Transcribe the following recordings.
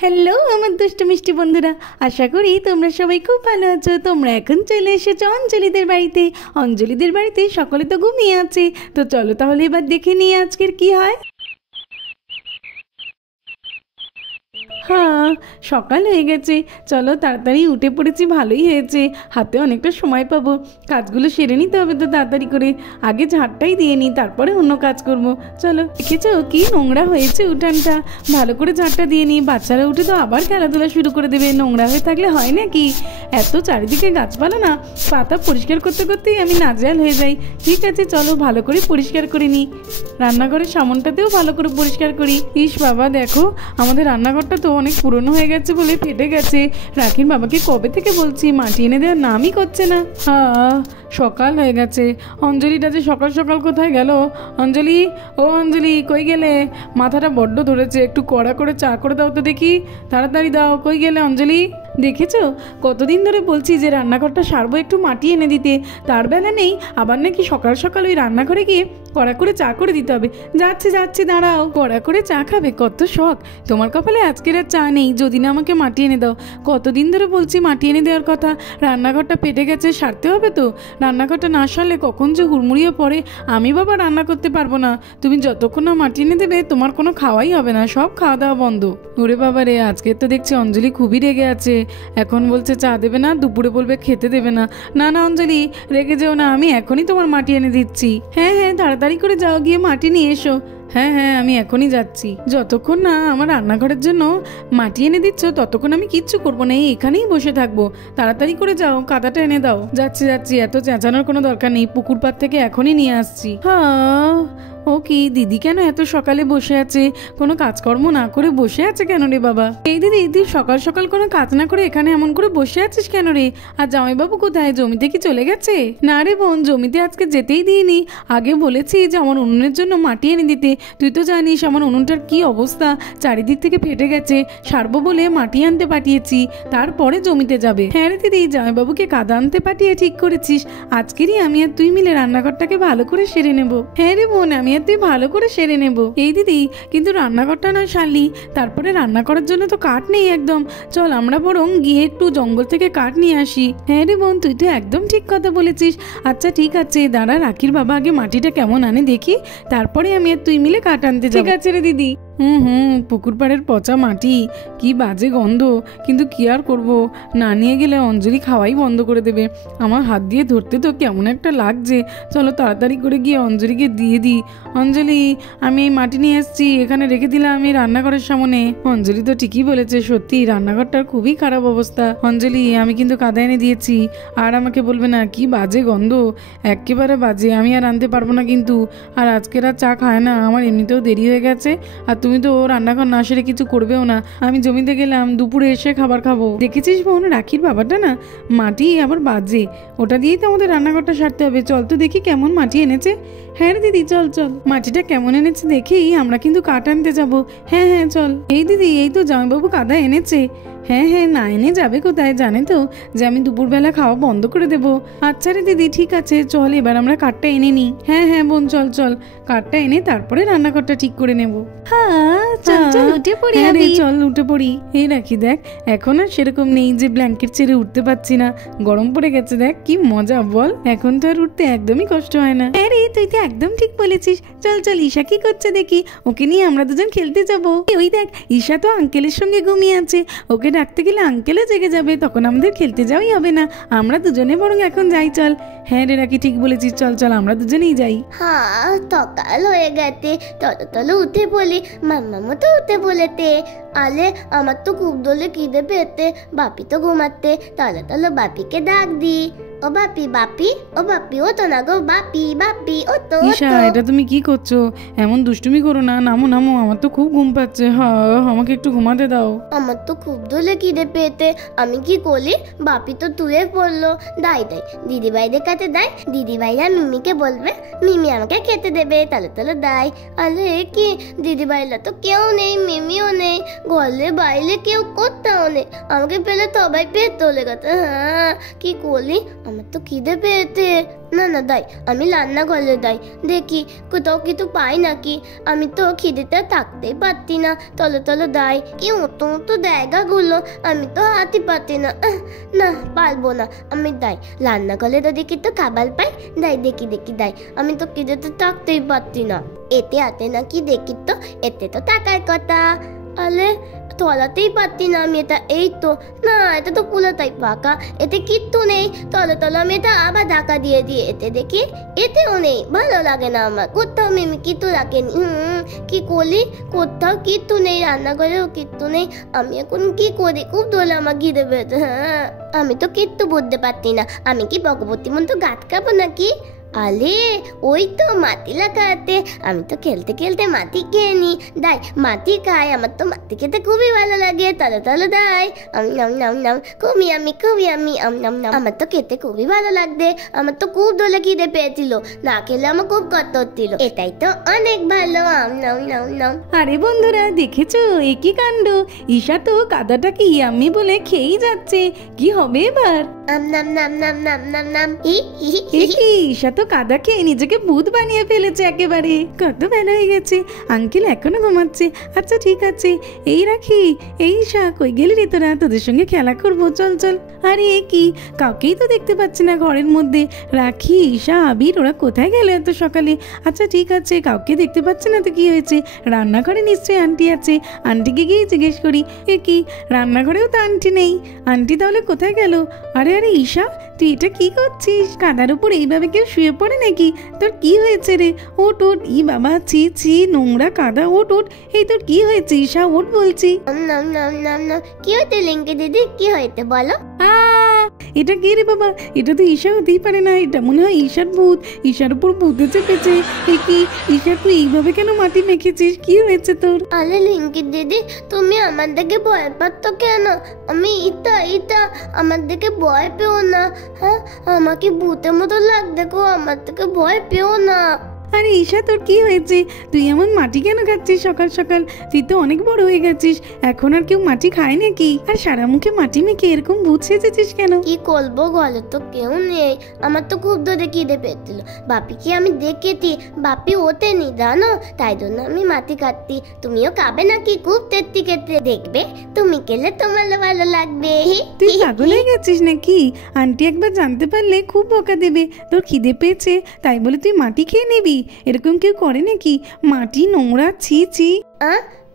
Hello আমার দুষ্টু মিষ্টি বন্ধুরা, আশা করি তোমরা সবাই খুব ভালো আছো। তোমরা এখন চলে এসেছো অঞ্জলিদের বাড়িতে। অঞ্জলিদের বাড়িতে সকলে তো ঘুমিয়ে আছে, তো চলো তাহলে এবার দেখে নিই আজকের কি হয়। হ্যাঁ, সকাল হয়ে গেছে, চলো তাড়াতাড়ি উঠে পড়েছি, ভালোই হয়েছে। হাতে অনেকটা সময় পাবো, কাজগুলো সেরে নিতে হবে তো তাড়াতাড়ি করে। আগে ঝাড়টাই দিয়ে নিই, তারপরে অন্য কাজ করব। চলো, দেখেছো কি নোংরা হয়েছে উঠানটা, ভালো করে ঝাড়টা দিয়ে নিই। বাচ্চারা উঠে তো আবার খেলাধুলা শুরু করে দেবে, নোংরা হয়ে থাকলে হয় নাকি? এত চারিদিকে গাছপালা না, পাতা পরিষ্কার করতে করতেই আমি নাজেহাল হয়ে যাই। ঠিক আছে চলো ভালো করে পরিষ্কার করে নিই, রান্নাঘরের সামনটাতেও ভালো করে পরিষ্কার করি। ইস বাবা, দেখো আমাদের রান্নাঘরটা তো অনেক পুরনো হয়ে গেছে বলে ফেটে গেছে। রাখির বাবাকে কবে থেকে বলছি, মাটি এনে দেওয়ার নামই করছে না। হ্যাঁ, সকাল হয়ে গেছে। অঞ্জলিটা যে সকাল সকাল কোথায় গেল? অঞ্জলি, ও অঞ্জলি কই গেলে? মাথাটা বড্ড ধরেছে, একটু কড়া করে চা করে দাও তো দেখি, তাড়াতাড়ি দাও। কই গেলে অঞ্জলি? দেখেছো কতদিন ধরে বলছি যে রান্নাঘরটা সারবো, একটু মাটি এনে দিতে, তার বেলা নেই। আবার নাকি সকাল সকাল ওই রান্নাঘরে গিয়ে কড়া করে চা করে দিতে হবে। যাচ্ছি যাচ্ছি, দাঁড়াও। কড়া করে চা খাবে? কত শখ তোমার কপালে, আজকের আর চা নেই। যদি না আমাকে মাটি এনে দাও, কতদিন ধরে বলছি মাটি এনে দেওয়ার কথা। রান্নাঘরটা ফেটে গেছে, সারতে হবে তো। রান্নাঘরটা না সারলে কখন যে হুড়মুড়িয়ে পড়ে, আমি বাবা রান্না করতে পারবো না। তুমি যতক্ষণ না মাটি এনে দেবে তোমার কোনো খাওয়াই হবে না, সব খাওয়া দাওয়া বন্ধ। ওরে বাবা রে, আজকে তো দেখছি অঞ্জলি খুবই রেগে আছে। এখন বলছে চা দেবে না, দুপুরে বলবে খেতে দেবে না। না না অঞ্জলি, রেগে যেও না, আমি এখনই তোমার মাটি এনে দিচ্ছি। হ্যাঁ হ্যাঁ, তাড়াতাড়ি করে যাও, গিয়ে মাটি নিয়ে এসো। হ্যাঁ হ্যাঁ, আমি এখনই যাচ্ছি। যতক্ষণ না আমার রান্নাঘরের জন্য মাটি এনে দিচ্ছ ততক্ষণ আমি কিচ্ছু করবো না, এখানেই বসে থাকবো। তাড়াতাড়ি করে যাও, কাদাটা এনে দাও। যাচ্ছি যাচ্ছি, এত চেঁচানোর কোনো দরকার নেই, পুকুর পাড় থেকে এখনই নিয়ে আসছি। হ্যাঁ, ও কি দিদি কেন এত সকালে বসে আছে? কোনো কাজকর্ম না করে বসে আছে কেন রে বাবা? এই দিদি, তুই সকাল সকাল কোনো কাজ না করে এখানে এমন করে বসে আছিস কেন রে? আর জামাইবাবু কোথায়? জমিতে কি চলে গেছে? না রে বোন, জমিতে আজকে যেতেই দিইনি। আগে বলেছি যে আমার উনুনের জন্য মাটি এনে দিতে। তুই তো জানিস আমার উনুনটার কি অবস্থা, চারিদিক থেকে ফেটে গেছে। সারবো বলে মাটি আনতে পাঠিয়েছি, তারপরে জমিতে যাবে। হ্যাঁ রে দিদি, জামাইবাবুকে কাদা আনতে পাঠিয়ে ঠিক করেছিস। আজকেরই আমি আর তুই মিলে রান্নাঘরটাকে ভালো করে সেরে নেব। হ্যাঁ রে বোন, আমি আর তুই ভালো করে সেরে নেব। এই দিদি, কিন্তু রান্নাঘরটা নয় সারলি, তারপরে রান্না করার জন্য তো কাঠ নেই একদম। চল আমরা বরং গিয়ে একটু জঙ্গল থেকে কাঠ নিয়ে আসি। হ্যাঁ রে বোন, তুই তো একদম ঠিক কথা বলেছিস। আচ্ছা ঠিক আছে, দাঁড়া, রাখির বাবা আগে মাটিটা কেমন আনে দেখি, তারপরে আমি আর তুই মিলে কাঠ আনতে যাবো। ঠিক আছে রে দিদি। পুকুর পাড়ের পচা মাটি, কি বাজে গন্ধ। কিন্তু কি আর করবো, না নিয়ে গেলে অঞ্জলি খাওয়াই বন্ধ করে দেবে। আমার হাত দিয়ে ধরতে তো কেমন একটা লাগছে। চলো তাড়াতাড়ি করে গিয়ে অঞ্জলিকে দিয়ে দিই। অঞ্জলি, আমি এই মাটি নিয়ে এসেছি, এখানে রেখে দিলাম আমি রান্নাঘরের সামনে। অঞ্জলি তো ঠিকই বলেছে, সত্যি রান্নাঘরটার খুবই খারাপ অবস্থা। অঞ্জলি, আমি কিন্তু কাদা এনে দিয়েছি, আর আমাকে বলবে না, কি বাজে গন্ধ, একেবারে বাজে। আমি আর আনতে পারবো না কিন্তু। আর আজকের আর চা খায় না, আমার এমনিতেও দেরি হয়ে গেছে। আর তুমি তো রান্নাঘর না সেরে কিছু করবেও না। আমি জমিতে গেলাম, দুপুরে এসে খাবার খাবো। দেখেছিস বোন, রাখির বাবাটা না মাটি আবার বাজে, ওটা দিয়েই তো আমাদের রান্নাঘরটা সারতে হবে। চল তো দেখি কেমন মাটি এনেছে। হ্যাঁ রে দিদি, চল চল, মাটিটা কেমন এনেছে দেখেই আমরা কিন্তু কাঠ আনতে যাবো। হ্যাঁ হ্যাঁ চল। এই দিদি, এই তো জামাইবাবু কাদা এনেছে। হ্যাঁ হ্যাঁ, না এনে যাবে কোথায়? জানে তো যে আমি দুপুরবেলা খাওয়া বন্ধ করে দেবো। আচ্ছা রে দিদি, ঠিক আছে, চল এবার আমরা কাঠটা এনে নিই। হ্যাঁ হ্যাঁ বোন, চল চল, কাঠটা এনে তারপরে রান্নাঘরটা ঠিক করে নেবো। হ্যাঁ চল চল, উঠে পড়ি। আরে চল উঠে পড়ি। এই রাখি দেখ, এখন আর সেরকম নেই যে ব্ল্যাঙ্কেট ছেড়ে উঠতে পারছি না, গরম পড়ে গেছে। দেখ কি মজা বল, এখন তো আর উঠতে একদমই কষ্ট হয় না। আরে তুই তো একদম ঠিক বলেছিস। চল চল, ঈশা কি করছে দেখি, ওকে নিয়ে আমরা দুজন খেলতে যাবো। ওই দেখ, ঈশা তো আঙ্কেলের সঙ্গে ঘুমিয়ে আছে, ওকে ডাকতে গেলে আঙ্কেলও জেগে যাবে, তখন আমাদের খেলতে যাওয়াই হবে না। আমরা দুজনে বরং এখন যাই। চল। হ্যাঁ রে রাখি, ঠিক বলেছিস, চল চল আমরা দুজনেই যাই। হ্যাঁ, সকাল হয়ে গেছে, চলো উঠে বলি। মাম্মামও তো উঠে বলেতে। আলে আমার তো খুব দলে খিদে পেতে, বাপি তো ঘুমাতে। চলো বাপিকে ডাক দি। ও বাপি, বাপি, ও বাপি, ও তো না গো, বাপি বাপি, ও তো। ঈশা, এটা তুমি কি করছো? এমন দুষ্টুমি করো না, নামো নামো, আমার তো খুব ঘুম পাচ্ছে। হ্যাঁ, আমাকে একটু ঘুমাতে দাও। আমার তো খুব দলে খিদে পেতে, আমি কি করি? বাপি তো তুলে পড়লো। দাই দিদিভাইদের কাছে দাই, দিদিভাইরা মিমিকে বলবে, মিমি আমাকে খেতে দেবে। তাহলে দাই। আরে কি, দিদিভাইরা তো কেউ নেই, মিমিও নেই, ঘরে বাইরে কেউ কোথাও নেই, আমাকে পেলে সবাই পেট তোলে গেছে। হ্যাঁ, কি করলি? আমার তো খিদে পেয়েছে। না না দাই, আমি রান্না করলে দাই, দেখি কোথাও কিছু পাই নাকি। আমি তো খিদেতে থাকতেই পারতি না, তলো তলো দাই কি উঁতো উঁতো জায়গাগুলো, আমি তো হাতে পারতি না। না পারবো না, আমি দাই রান্না করলে তো দেখি তো খাবার পাই, দাই দেখি দেখি দাই, আমি তো খিদেতে থাকতেই পারতি না। এতে আতে নাকি দেখি তো, এতে তো টাকার কথা। আলে তলাতেই পারতি না আমি এটা, এই তো না এটা তো পুরোটাই ফাঁকা, এতে কিচ্ছু নেই। তলে তলে আমি এটা আবার ঢাকা দিয়ে দিয়ে এতে দেখি এতেও নেই, ভালো লাগে না আমার। কোথাও মিমি কিচ্ছু রাখেনি, কি করলি, কোথাও কিচ্ছু নেই, রান্নাঘরেও কিচ্ছু নেই। আমি এখন কি করি, খুব দোলে আমার ঘিরে পেয়েছে। হ্যাঁ আমি তো কিচ্ছু বুঝতে পারতি না, আমি কি ভগবতী মতো গাছ খাবো নাকি? আলে ওই তো মাটি লাগাতে, আমি তো খেলতে খেলতে মাটি খেয়ে নি, দাই মাটি খাই, আমার তো মাটি খেতে খুবই ভালো লাগে। তাহলে তাহলে দাই নাম নাম নাম, খুবই আমি আমার তো খেতে খুবই ভালো লাগবে। আমার তো খুব দোলে খিদে পেয়েছিল, না খেলে আমার খুব কষ্ট হচ্ছিল, এটাই তো অনেক ভালো। নাম নাম নাম। আরে বন্ধুরা দেখেছো একই কাণ্ড, ঈশা তো কাদাটাকে ইয়াম্মি বলে খেয়েই যাচ্ছে, কি হবে এবার? নাম নাম নাম নাম নাম নাম নাম। কি ঈশা তো কাদা খেয়ে নিজেকে ভূত বানিয়ে ফেলেছে একেবারে। কত বেলা হয়ে গেছে, আঙ্কেল এখনো ঘুমাচ্ছে। আচ্ছা ঠিক আছে, এই রাখি। এই ঈশা কই গেলি রে তোরা, তোদের সঙ্গে খেলা করবো, চল চল। আরে এ কি, কাউকেই তো দেখতে পাচ্ছি না ঘরের মধ্যে। রাখি, ঈশা, আবির ওরা কোথায় গেল এত সকালে? আচ্ছা ঠিক আছে, কাউকে দেখতে পাচ্ছি না তো কি হয়েছে, রান্নাঘরে নিশ্চয়ই আন্টি আছে, আন্টিকে গিয়ে জিজ্ঞেস করি। এ কি, রান্নাঘরেও তো আন্টি নেই, আন্টি তাহলে কোথায় গেল? আরে আরে ঈশা, তুই এটা কি করছিস? কাদার উপর এইভাবে কেউ শুয়ে পড়ে নাকি? তোর কি হয়েছে রে? ওট ওট, ই বাবা, ছি ছি, নোংরা কাদা, ওট ওট। এই তোর কি হয়েছে ঈশা, ওট বলছি। নাম নাম নাম নাম, কি হয়েছে লিঙ্কি দিদি, কি হয়েছে বলো? এটা কে রে বাবা? এটা তো ঈশা হতেই পারে না, এটা মনে হয় ঈশার ভূত, ঈশার উপর ভূতে চেপেছে। এ কি ঈশা, তুই এইভাবে কেন মাটি মেখেছিস, কি হয়েছে তোর? আরে লিঙ্কি দিদি, তুমি আমার দিকে ভয় পাচ্ছ কেন? আমি ইতা ইতা, আমার দিকে ভয় পেও না। হ্যাঁ আমাকে ভূতের মতো লাগবে গো, আমার থেকে ভয় পেও না। আরে ঈশা, তোর কি হয়েছে? তুই এমন মাটি কেন খাচ্ছিস সকাল সকাল? তুই তো অনেক বড় হয়ে গেছিস, এখন আর কেউ মাটি খায় নাকি? আর সারা মুখে মাটি মেখে এরকম ভূত সেজেছিস কেন? কি করবো, ঘরে তো কেউ নেই, আমার তো খুব ধরে খিদে পেয়েছিল। বাপিকে আমি দেখেছি, বাপি ওঠেনি জানো, তাই জন্য আমি মাটি খাচ্ছি। তুমিও খাবে নাকি? খুব তেত্তি খেতে, দেখবে তুমি খেলে তোমার ভালো লাগবে। তুই পাগল হয়ে গেছিস নাকি? আন্টি একবার জানতে পারলে খুব বকা দেবে। তোর খিদে পেয়েছে তাই বলে তুই মাটি খেয়ে নিবি? এরকম কেউ করে নাকি? মাটি নোংরা, ছি ছি।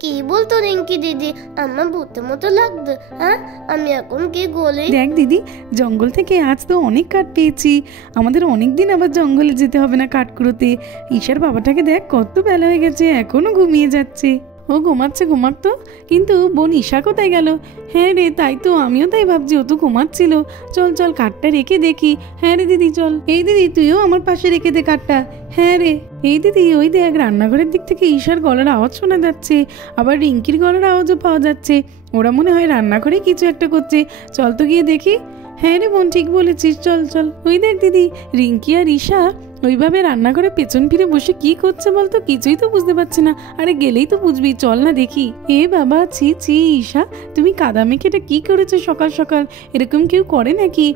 কি বলতো রিঙ্কি দিদি, আমার ভূতের মতো লাগবে? হ্যাঁ আমি এখন কি বলি? দেখ দিদি, জঙ্গল থেকে আজ তো অনেক কাঠ পেয়েছি, আমাদের অনেক দিন আবার জঙ্গলে যেতে হবে না কাঠ কুড়োতে। ঈশার বাবাটাকে দেখ কত বেলা হয়ে গেছে, এখনো ঘুমিয়ে যাচ্ছে। ও ঘুমাচ্ছে, ঘুমাক তো, কিন্তু বোন ঈশা কোথায় গেল? হ্যাঁ রে, তাই তো আমিও তাই ভাবছি, ও তো ঘুমাচ্ছিল। চল চল, কাঠটা রেখে দেখি। হ্যাঁ রে দিদি চল। এই দিদি, তুইও আমার পাশে রেখে দে কাঠটা। হ্যাঁ রে। এই দিদি, ওই দেখ রান্নাঘরের দিক থেকে ঈশার গলার আওয়াজ শোনা যাচ্ছে, আবার রিঙ্কির গলার আওয়াজও পাওয়া যাচ্ছে। ওরা মনে হয় রান্নাঘরে কিছু একটা করছে, চল তো গিয়ে দেখি। হ্যাঁ রে বোন, ঠিক বলেছিস, চল চল। ওই দেখ দিদি, রিঙ্কি আর ঈশা ওইভাবে রান্নাঘরে পেছন ফিরে বসে কি করছে বলতো? কিছুই তো বুঝতে পারছি না। আরে গেলেই তো বুঝবি, চল না দেখি। এ বাবা, ছি ছি ঈশা, তুমি কাদা মেখে এটা কি করেছো সকাল সকাল? এরকম কেউ করে নাকি?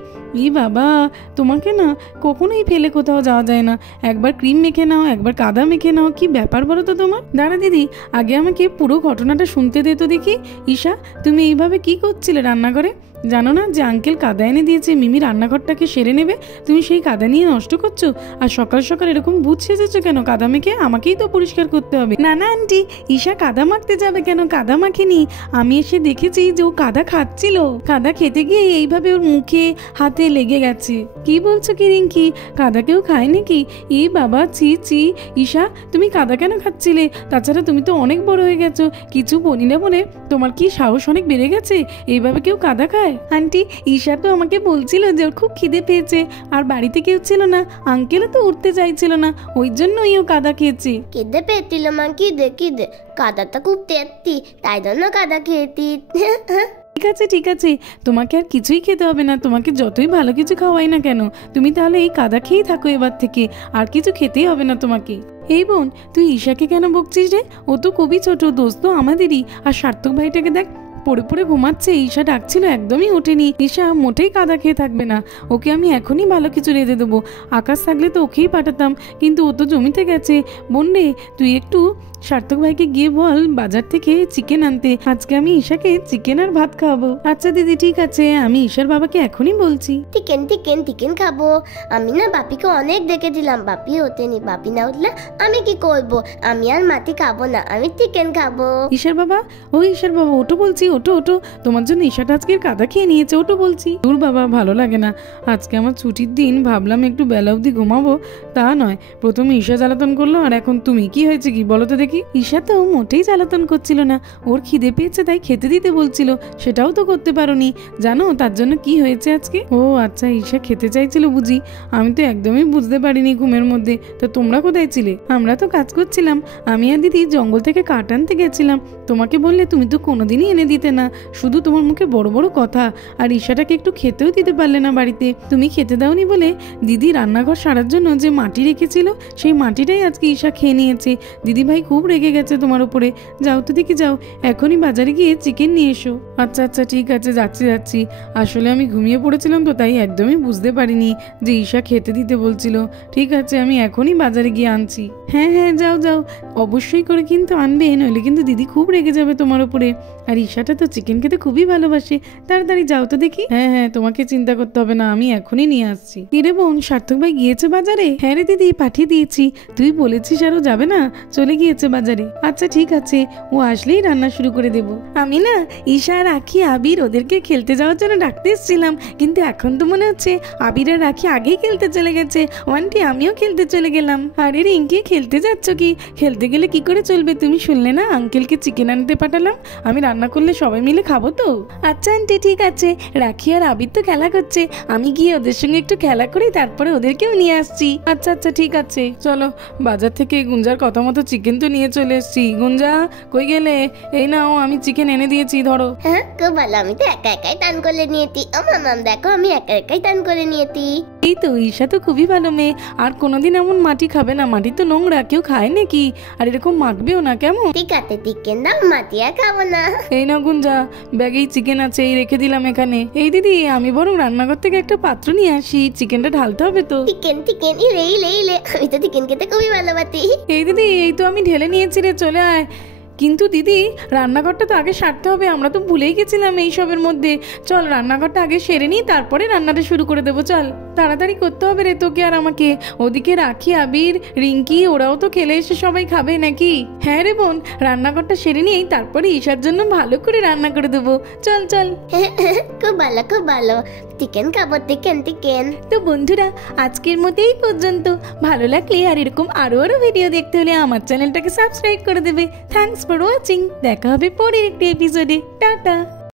ই বাবা, তোমাকে না কখনোই ফেলে কোথাও যাওয়া যায় না। একবার ক্রিম মেখে নাও, একবার কাদা মেখে নাও, কি ব্যাপার বলো তো তোমার? দাঁড়া দিদি, আগে আমাকে পুরো ঘটনাটা শুনতে দে তো দেখি। ঈশা, তুমি এইভাবে কি করছিলে রান্নাঘরে? জানো না যে আঙ্কেল কাদা এনে দিয়েছে, মিমি রান্নাঘরটাকে সেরে নেবে, তুমি সেই কাদা নিয়ে নষ্ট করছো? আর সকাল সকাল এরকম ভূত সেজেছো কেন? কাদা মেখে আমাকেই তো পরিষ্কার করতে হবে। না না আন্টি, ঈশা কাদা মাখতে যাবে কেন? কাদা মাখেনি, আমি এসে দেখেছি যে ও কাদা খাচ্ছিল, কাদা খেতে গিয়ে এইভাবে ওর মুখে হাতে লেগে গেছে। কি বলছো কি রিঙ্কি, কাদা কেউ খায় নাকি? এই বাবা, ছি ছি ঈশা, তুমি কাদা কেন খাচ্ছিলে? তাছাড়া তুমি তো অনেক বড় হয়ে গেছো, কিছু বলি না বলে তোমার কি সাহস অনেক বেড়ে গেছে? এইভাবে কেউ কাদা খায়? আন্টি, ঈশা তো আমাকে বলছিল যে ওর খুব খিদে পেয়েছে, আর বাড়িতে কেউ ছিল না, আঙ্কেলও তো উঠতে চাইছিল না, ওই জন্যই ও কাদা খেয়েছে। খিদে পেয়েছিল মা, খিদে, কাদাটা খুব তেত্তি, তাই জন্য কাদা খেয়েছি। ঠিক আছে ঠিক আছে, তোমাকে আর কিছুই খেতে হবে না, তোমাকে যতই ভালো কিছু খাওয়াই না কেন, তুমি তাহলে এই কাদা খেয়েই থাকো এবার থেকে, আর কিছু খেতেই হবে না তোমাকে। এই বোন, তুই ঈশাকে কেন বকছিস রে? ও তো খুবই ছোট, দোস্ত আমাদেরই। আর সার্থক ভাইটাকে দেখ, পড়ে পড়ে ঘুমাচ্ছে। ঈশা ডাকছিল, একদমই ওঠেনি। ঈশা মোটেই কাদা খেয়ে থাকবে না, ওকে আমি এখনই ভালো কিছু রেঁধে দেবো। আকাশ থাকলে তো ওকেই পাঠাতাম, কিন্তু ও তো জমিতে গেছে। বোন রে, তুই একটু সার্থক ভাইকে গিয়ে বল বাজার থেকে চিকেন আনতে। আজকে আমি ঈশাকে চিকেন আর ভাত খাওয়াবো। আচ্ছা দিদি, ঠিক আছে, আমি ঈশার বাবাকে এখনই বলছি। চিকেন চিকেন চিকেন খাবো। আমি না বাপিকে অনেক দেখেছিলাম, বাপি ওঠেনি। বাপি না উঠলে আমি কি করব? আমি আর মাটি খাবো না, আমি চিকেন খাবো। ঈশার বাবা, ও ঈশার বাবা, ওটো বলছি, ওটো ওটো। তোমার জন্য ঈশাটা আজকের কাদা খেয়ে নিয়েছে, ওটো বলছি। তোর বাবা, ভালো লাগে না। আজকে আমার ছুটির দিন, ভাবলাম একটু বেলা অবধি ঘুমাবো। তা নয়, প্রথমে ঈশা জ্বালাতন করলো, আর এখন তুমি। কি হয়েছে কি বলো তো দেখি? ঈশা তো মোটেই জ্বালাতন করছিল না, ওর খিদে পেয়েছে তাই খেতে দিতে বলছিল, সেটাও তো করতে পারোনি। জানো তার জন্য কি হয়েছে আজকে? ও আচ্ছা, ঈশা খেতে চাইছিল বুঝি। আমি তো একদমই বুঝতে পারিনি ঘুমের মধ্যে। তা তোমরা কোথায় ছিলে? আমরা তো কাজ করছিলাম। আমি আর দিদি জঙ্গল থেকে কাঠ আনতে গেছিলাম। তোমাকে বললে তুমি তো কোনোদিনই এনে দিতে না, শুধু তোমার মুখে বড় বড় কথা। আর ঈশাটাকে একটু খেতেও দিতে পারলে না বাড়িতে। তুমি খেতে দাওনি বলে দিদি রান্নাঘর সারার জন্য যে মাটি রেখেছিল, সেই মাটিটাই আজকে ঈশা খেয়ে নিয়েছে। দিদি ভাই খুব রেগে গেছে তোমার উপরে। যাও তো দেখি, যাও এখনই বাজারে গিয়ে চিকেন নিয়ে এসো। আচ্ছা আচ্ছা, ঠিক আছে, যাচ্ছি যাচ্ছি। আসলে আমি ঘুমিয়ে পড়েছিলাম তো, তাই একদমই বুঝতে পারিনি যে ঈশা খেতে দিতে বলছিল। ঠিক আছে, আমি এখনই বাজারে গিয়ে আনছি। হ্যাঁ হ্যাঁ, যাও যাও, অবশ্যই করে কিন্তু আনবে, নইলে কিন্তু দিদি খুব রেগে যাবে তোমার উপরে। আর ঈশাটা তো চিকেন খেতে খুবই ভালোবাসে। তাড়াতাড়ি যাও তো দেখি। হ্যাঁ হ্যাঁ, তোমাকে চিন্তা করতে হবে না, আমি এখনই নিয়ে আসছি। কিরে বোন, সার্থক ভাই গিয়েছে বাজারে? হ্যাঁ রে দিদি, পাঠিয়ে দিয়েছি। তুই বলেছিস আরো যাবে না, চলে গিয়েছে বাজারে। আচ্ছা ঠিক আছে, ও আসলেই রান্না শুরু করে দেব। আমি না ঈশা, রাখি, আবির ওদেরকে খেলতে যাওয়ার জন্য ডাকতে এসেছিলাম, কিন্তু এখন তো মনে হচ্ছে আবির আর রাখি আগেই খেলতে চলে গেছে। ওয়ান্টি, আমিও খেলতে চলে গেলাম। আরে রিঙ্কি, খেলতে যাচ্ছ কি? খেলতে গেলে কি করে চলবে? তুমি শুনলে না আঙ্কেলকে চিকেন আনতে পাঠালাম, আমি রান্না করলে সবাই মিলে খাবো তো। আচ্ছা আন্টি, ঠিক আছে। রাখি আর আবির তো খেলা করছে, আমি গিয়ে ওদের সঙ্গে একটু খেলা করি, তারপরে ওদেরকেও নিয়ে আসছি। আচ্ছা আচ্ছা, ঠিক আছে। চলো, বাজার থেকে গুঞ্জার কথা মতো চিকেন তো নিয়ে চলে এসছি। গুঞ্জা, কই গেলে? এই নাও, আমি চিকেন এনে দিয়েছি, ধরো। হ্যাঁ, খুব ভালো। আমি তো একা একাই টান করে নিয়েছি। ও মামাম, দেখো আমি একা একাই টান করে নিয়েছি। এই তো, ঈশা তো খুবই ভালো মেয়ে। আর কোনোদিন এমন মাটি খাবে না, মাটি তো নোংরা, কেউ খায় নাকি? আর এরকম মাখবেও না, কেমন? ঠিক আছে, চিকেন দাও, মাটি আর খাবো না। এই না গুঞ্জা, ব্যাগেই চিকেন আছে, এই রেখে দিলাম এখানে। এই দিদি, আমি বরং রান্নাঘর থেকে একটা পাত্র নিয়ে আসি, চিকেনটা ঢালতে হবে তো। চিকেন চিকেন, ইলে ইলে ইলে, আমি তো চিকেন খেতে খুবই ভালোবাসি। এই দিদি, এই তো আমি ঢেলে নিয়েছি রে, চলে আয়। কিন্তু দিদি, রান্নাঘরটা তো আগে সারতে হবে, আমরা তো ভুলেই গেছিলাম এইসবের মধ্যে। চল রান্নাঘরটা আগে সেরে নিই, তারপরে রান্নাটা শুরু করে দেবো। চল, তাড়াতাড়ি করতে হবে রে তোকে আর আমাকে। ওদিকে রাখি, আবির, রিঙ্কি ওরাও তো খেলে এসে সবাই খাবে নাকি? হ্যাঁ রে বোন, রান্নাঘরটা সেরে নিয়েই তারপরে ঈশার জন্য ভালো করে রান্না করে দেবো। চল চল। খুব ভালো, খুব ভালো। চিকেন খাবো, চিকেন চিকেন। তো বন্ধুরা, আজকের মতো এই পর্যন্ত। ভালো লাগলে আর এরকম আরো ভিডিও দেখতে হলে আমার চ্যানেলটাকে সাবস্ক্রাইব করে দেবে। Thanks for watching. দেখা হবে পরের একটি এপিসোডে। টাটা।